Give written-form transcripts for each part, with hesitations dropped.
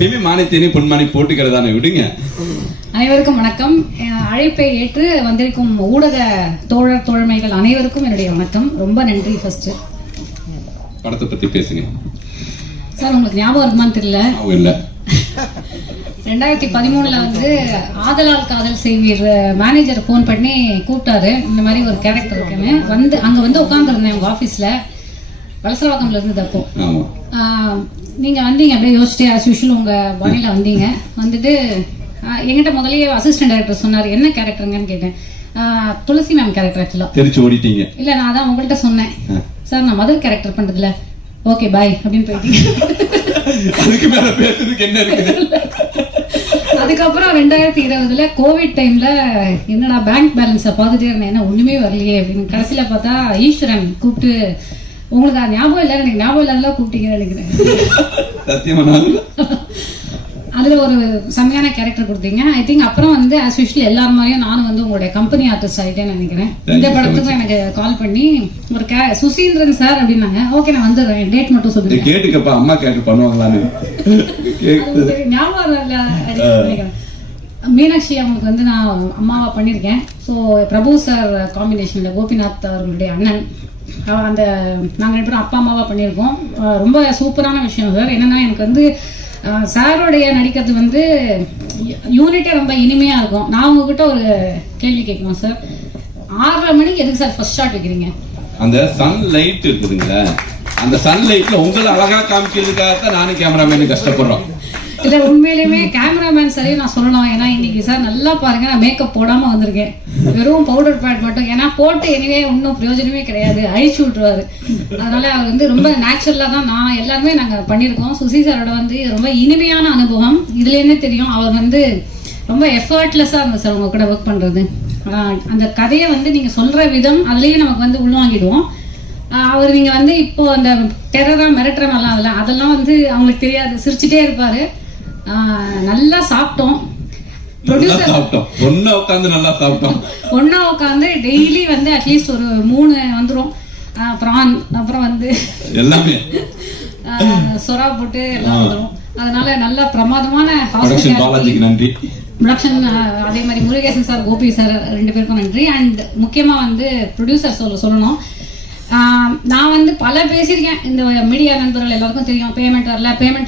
மானித்தேனி பொன்மானி போட்டுக்கிறதானே விடுங்க. அனைவருக்கும் வணக்கம். அழைப்பை ஏற்று வந்திருக்கும் ஊடக தோழர் தோழமைகள் அனைவருக்கும் என்னுடைய வணக்கம். ரொம்ப நன்றி. ஃபர்ஸ்ட் படத்தை பத்தி பேசுங்க சார். உங்களுக்கு ஞாபகம் இருக்குமான்னு தெரியல, 2013 வந்து ஆதலால் காதல் செய்வீர் மேனேஜர் போன் பண்ணி கூப்பிட்டாரு. இந்த மாதிரி ஒரு கேரக்டர் இருக்குன்னு வந்து அங்க வந்து உட்காந்துருந்தேன் உங்க ஆபீஸ்ல, வலசரவாக்கம்ல இருந்தது. அப்போ நீங்க வந்தீங்க, அப்படியே யோசிச்சுட்டு ஆஸ் யூஷுவல் உங்க பாணியில வந்தீங்க. வந்துட்டு என்கிட்ட முதல்லயே அசிஸ்டன்ட் டைரக்டர் சொன்னாரு என்ன கேரக்டருங்கன்னு கேட்டேன். துளசி மேம் கேரக்டர். ஆக்சுவலா தெரிச்சு ஓடிட்டீங்க. இல்ல நான் அதான் உங்கள்கிட்ட சொன்னேன், சார் நான் மதர் கேரக்டர் பண்றதுல ஓகே பாய் அப்படின்னு போயிட்டீங்க. அதுக்கப்புறம் 2020 கோவிட் டைம்ல என்னடா பேங்க் பேலன்ஸை பார்த்துட்டே இருந்தேன், என்ன ஒண்ணுமே வரலையே அப்படின்னு. கடைசியில பார்த்தா ஈஸ்வரன் கூப்பிட்டு உங்களுக்கு அது ஞாபகம் இல்லை, எனக்கு ஞாபகம் இல்லாதெல்லாம் கூப்பிட்டீங்கன்னு நினைக்கிறேன். அதுல ஒரு செம்மையான கேரக்டர் கொடுத்தீங்க. ஐ திங்க் அப்புறம் வந்து ஆஸ் யூஷுவல் எல்லாரும் மாதிரியும் நானும் வந்து உங்களுடைய கம்பெனி ஆர்டிஸ்ட் ஆயிட்டேன்னு நினைக்கிறேன். இந்த படத்துக்கும் எனக்கு கால் பண்ணி ஒரு சுசீந்திரன் சார் அப்படின்னாங்க. ஓகே நான் வந்துடுறேன், டேட் மட்டும் சொல்லுங்க. கேட்டுக்கப்பா அம்மா கேட்டு பண்ணுவாங்களான்னு ஞாபகம் இல்லை நினைக்கிறேன். மீனாட்சி அவங்களுக்கு வந்து நான் அம்மாவா பண்ணியிருக்கேன். ஸோ பிரபு சார் காம்பினேஷன்ல கோபிநாத் அவர்களுடைய அண்ணன், அந்த நாங்கள் 2 பேரும் அப்பா அம்மாவா பண்ணியிருக்கோம். ரொம்ப சூப்பரான விஷயம் சார். என்னன்னா எனக்கு வந்து சாரோடைய நடிக்கிறது வந்து யூனிட்டே ரொம்ப இனிமையா இருக்கும். நான் உங்ககிட்ட ஒரு கேள்வி கேட்கணும் சார். 6:30 மணிக்கு எதுக்கு சார் ஃபர்ஸ்ட் ஷாட் வைக்கிறீங்க? அந்த சன் லைட் இருக்குதுங்களா, அந்த சன் லைட்ல உங்களை அழகா காமிக்கிறதுக்காக தான் நானும் கேமராமேனு கஷ்டப்படுறோம். இல்ல உண்மையிலுமே கேமராமேன் சரி நான் சொல்லலாம். ஏன்னா இன்னைக்கு சார் நல்லா பாருங்க, நான் மேக்கப் போடாம வந்திருக்கேன், வெறும் பவுடர் பேட் மட்டும். ஏன்னா போட்டு எனிவே ஒன்றும் பிரயோஜனமே கிடையாது, அழிச்சு விட்டுருவாரு. அதனால அவர் வந்து ரொம்ப நேச்சுரலா தான் நான் எல்லாருமே நாங்க பண்ணியிருக்கோம். சுசி சாரோட வந்து ரொம்ப இனிமையான அனுபவம். இதுல என்ன தெரியும், அவர் வந்து ரொம்ப எஃபர்ட்லெஸ்ஸா இருந்தது சார் உங்க கூட ஒர்க் பண்றது. அந்த கதையை வந்து நீங்க சொல்ற விதம் அதுலயே நமக்கு வந்து உள்வாங்கிடுவோம். அவர் நீங்க வந்து இப்போ அந்த டெரரா மிரட்டுற மாதிரிலாம் அதெல்லாம் வந்து அவங்களுக்கு தெரியாது, சிரிச்சுட்டே இருப்பாரு. நல்லா சாப்பிட்டோம், ஒன்னா உட்காந்து டெய்லி வந்து அட்லீஸ்ட் ஒரு 3 வந்துரும். பிரான் அப்புறம் வந்து எல்லாமே சொரா போட்டு எல்லாம் வந்துரும். அதனால நல்ல பிரமாதமான ப்ரொடக்ஷன். அதே மாதிரி முருகேசன் சார், கோபி சார் 2 பேருக்கும் நன்றி. அண்ட் முக்கியமா வந்து ப்ரொடியூசர் சொல்லணும். நான் வந்து பல பேசியிருக்கேன், இந்த மீடியா நண்பர்கள் எல்லாருக்கும் தெரியும். பேமெண்ட்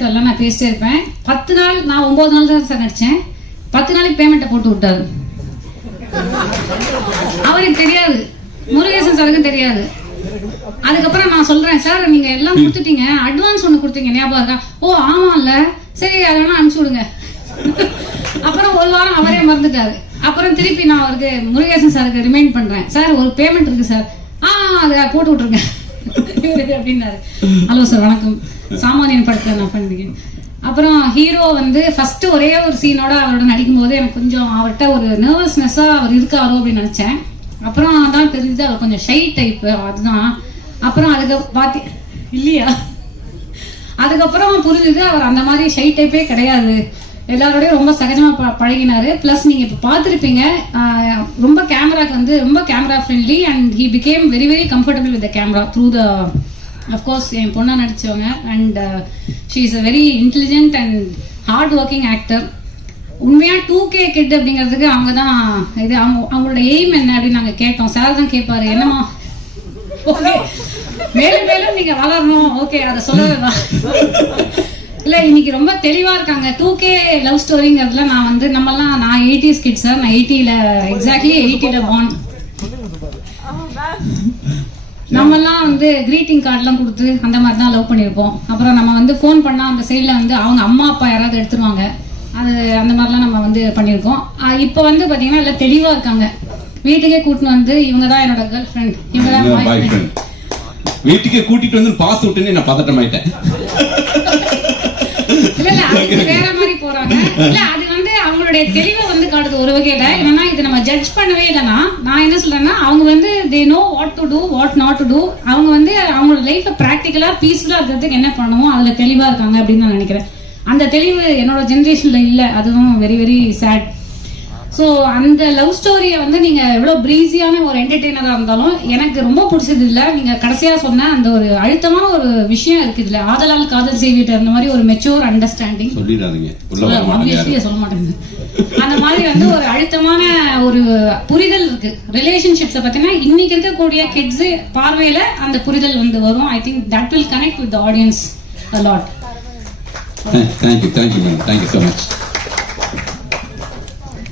வரல நான் பேசிட்டே இருப்பேன். 10 நாள் நான் 9 நாள் தான் சார் நடிச்சேன். 10 நாளைக்கு பேமெண்ட்டை போட்டு விட்டாரு. அவருக்கு தெரியாது, முருகேசன் சாருக்கும் தெரியாது. அதுக்கப்புறம் நான் சொல்றேன், சார் நீங்க எல்லாம் கொடுத்துட்டீங்க, அட்வான்ஸ் ஒண்ணு கொடுத்தீங்க ஞாபகம் இருக்கா? ஓ ஆமா இல்ல, சரி அதை வேணா அனுப்பிச்சு விடுங்க. அப்புறம் 1 வாரம் அவரே மறந்துட்டாரு. அப்புறம் திருப்பி நான் அவருக்கு முருகேசன் சாருக்கு ரிமைண்ட் பண்றேன், சார் ஒரு பேமெண்ட் இருக்கு சார், அதை போட்டு விட்டுருங்க அப்படின்னாரு. ஹலோ சார் வணக்கம், சாமானியன் படத்துல நான் பண்ணிருக்கேன். அப்புறம் ஹீரோ வந்து ஃபர்ஸ்ட் ஒரே ஒரு சீனோட அவரோட நடிக்கும் போது எனக்கு கொஞ்சம் அவர்கிட்ட ஒரு நர்வஸ்னஸா அவர் இருக்காரோ அப்படின்னு நினைச்சேன். அப்புறம் தான் தெரிஞ்சது அவர் கொஞ்சம் ஷை டைப், அதுதான். அப்புறம் அதுக்கு பாத்தி இல்லையா, அதுக்கப்புறம் புரிஞ்சுது அவர் அந்த மாதிரி ஷை டைப்பே கிடையாது, எல்லாரோடய ரொம்ப சகஜமா பழகினாரு. பிளஸ் நீங்க இப்ப பாத்துருப்பீங்க, ரொம்ப கேமராக்கு வந்து ரொம்ப camera friendly and he became very very comfortable with the camera through the of course என் பொண்ணா நடிச்சவங்க. And she is a very intelligent and hard working actor. உண்மையா 2K கிட் அப்படிங்கிறதுக்கு அவங்க தான் இது. அவங்களோட எய்ம் என்ன அப்படின்னு நாங்க கேட்டோம். சார் தான் கேட்பாரு, என்னமா மேலும் மேலும் நீங்க வளரணும். ஓகே அதை சொல்லலாம் இல்ல, இன்னைக்கு ரொம்ப தெளிவா இருக்காங்க. 2K லவ் ஸ்டோரிங்கிறதுல நான் வந்து நான் 80s கிட் சார். நான் 80ல எக்ஸாக்ட்லி 80ல born. நம்மெல்லாம் வந்து கிரீட்டிங் கார்ட்லாம் கொடுத்து அந்த மாதிரி தான் லவ் பண்ணியிருப்போம். அப்புறம் நம்ம வந்து ஃபோன் பண்ணா அந்த சைட்ல வந்து அவங்க அம்மா அப்பா யாராவது எடுத்துருவாங்க, அது அந்த மாதிரிலாம் நம்ம வந்து பண்ணியிருக்கோம். இப்போ வந்து பாத்தீங்கன்னா எல்லாம் தெளிவா இருக்காங்க. வீட்டுக்கே கூட்டிட்டு வந்து இவங்க தான் என்னோட கேர்ள் ஃப்ரெண்ட், இவங்க தான் பாய் ஃப்ரெண்ட். வீட்டுக்கே கூட்டிட்டு வந்து பாஸ் விட்டுன்னு நான் பதட்டமாயிட்டேன். வேற மாதிரி போறாங்க. இல்ல அது வந்து அவங்களுடைய தெளிவை வந்து காட்டுது ஒரு வகையில. என்னன்னா இது நம்ம ஜட்ஜ் பண்ணவே இல்லைன்னா, நான் என்ன சொல்றேன்னா அவங்க வந்து they know what to do, what not to do. அவங்க வந்து அவங்களோட லைஃப்ல பிராக்டிக்கலா பீஸ்ஃபுல்லா இருக்கிறதுக்கு என்ன பண்ணுவோம் அதுல தெளிவா இருக்காங்க அப்படின்னு நான் நினைக்கிறேன். அந்த தெளிவு என்னோட ஜெனரேஷன்ல இல்ல, அதுவும் வெரி வெரி சேட். ஸோ அந்த லவ் ஸ்டோரியை வந்து நீங்க எவ்வளவு பிரீஸியான ஒரு என்டர்டெய்னரா இருந்தாலும் எனக்கு ரொம்ப பிடிச்சது இல்ல நீங்க கடைசியா சொன்ன அந்த ஒரு அழுத்தமான ஒரு விஷயம் இருக்கு இதுல, ஆதலால் காதல் செய்விட்டு அந்த மாதிரி ஒரு மெச்சூர் அண்டர்ஸ்டாண்டிங் சொல்லிடாதீங்க சொல்ல மாட்டேங்குது. அந்த மாதிரி வந்து ஒரு அழுத்தமான ஒரு புரிதல் இருக்கு ரிலேஷன்ஷிப்ஸை பத்தினா இன்னைக்கு இருக்கக்கூடிய கிட்ஸ் பார்வையில அந்த புரிதல் வந்து வரும். I think that will connect with the audience a lot. Thank you madam, thank you so much.